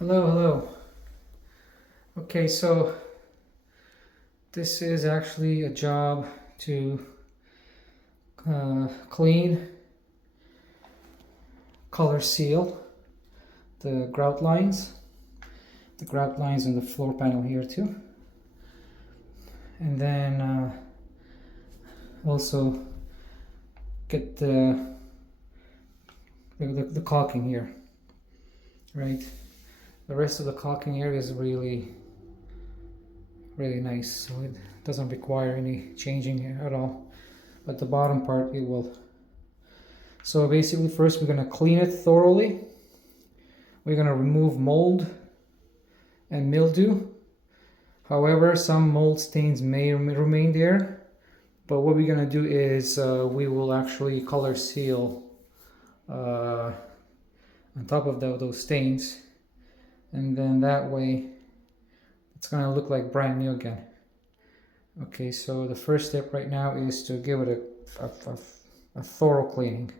Hello, hello. Okay, so this is actually a job to clean, color seal the grout lines. The grout lines on the floor panel here too. And then also get the caulking here, right? The rest of the caulking area is really nice, so it doesn't require any changing at all, but the bottom part it will. So basically first we're going to clean it thoroughly. We're going to remove mold and mildew. However, some mold stains may remain there, but what we're going to do is we will actually color seal on top of those stains, and then that way it's going to look like brand new again. Okay, so the first step right now is to give it a thorough cleaning.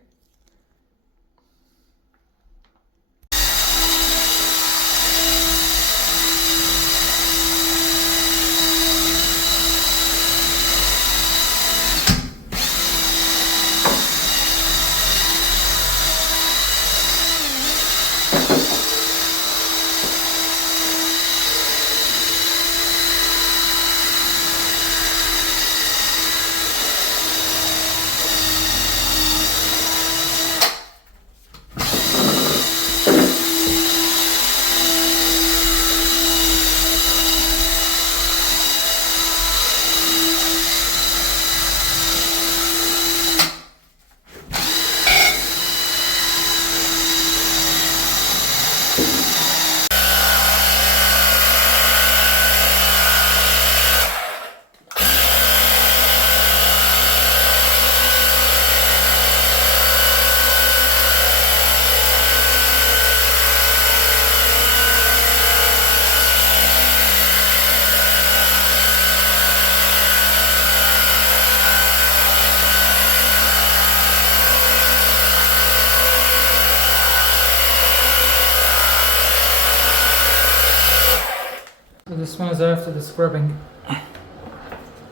So this one is after the scrubbing.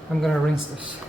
I'm gonna rinse this.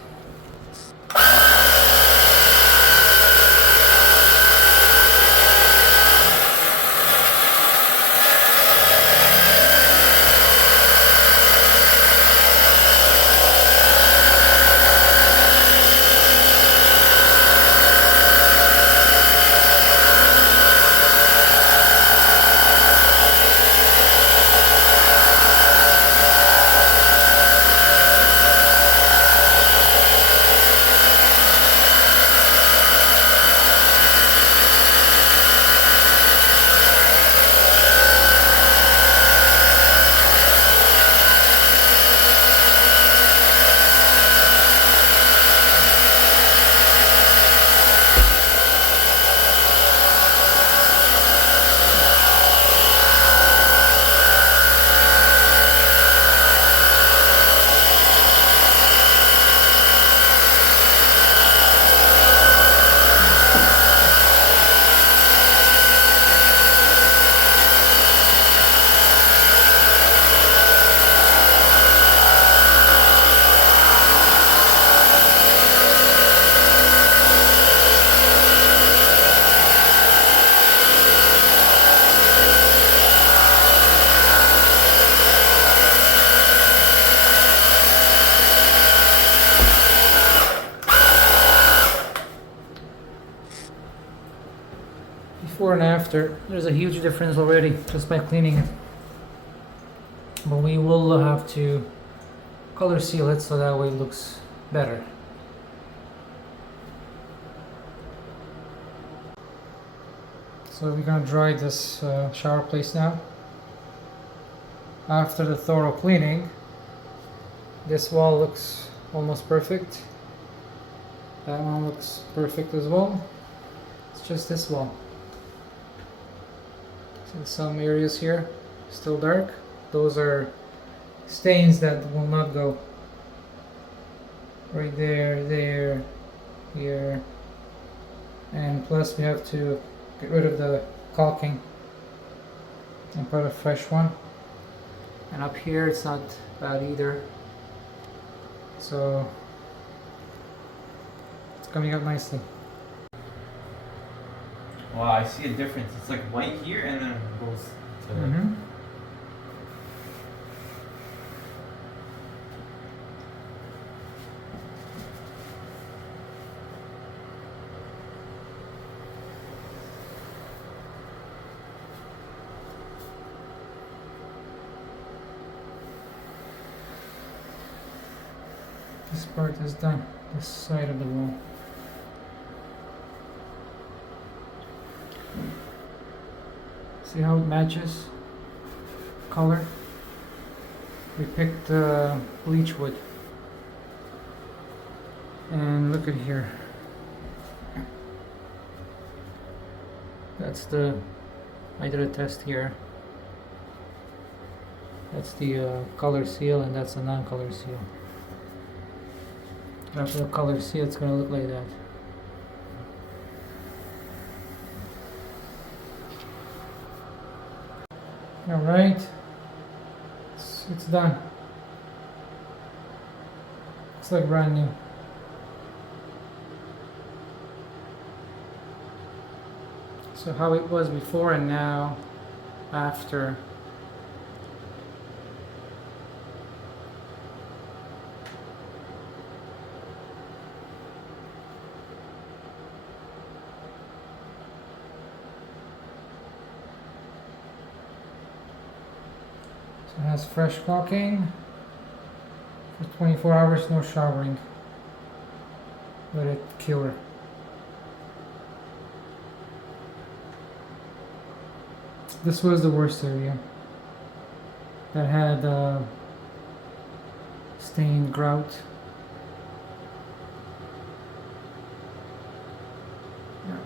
Before and after, there's a huge difference already just by cleaning it. But we will have to color seal it so that way it looks better. So we're gonna dry this shower place now. After the thorough cleaning, this wall looks almost perfect. That one looks perfect as well. It's just this wall. See some areas here still dark. Those are stains that will not go. Right there, there, here. And plus we have to get rid of the caulking and put a fresh one. And up here it's not bad either. So it's coming out nicely. Wow, I see a difference. It's like white here and then it goes to Mm-hmm. This part is done, this side of the wall. See how it matches color? We picked bleach wood. And look at here. That's the, I did a test here. That's the color seal, and that's the non-color seal. After the color seal, it's gonna look like that. Alright, it's done. It's like brand new. So how it was before and now after. So it has fresh caulking for 24 hours, no showering. Let it cure. This was the worst area that had stained grout. Yeah.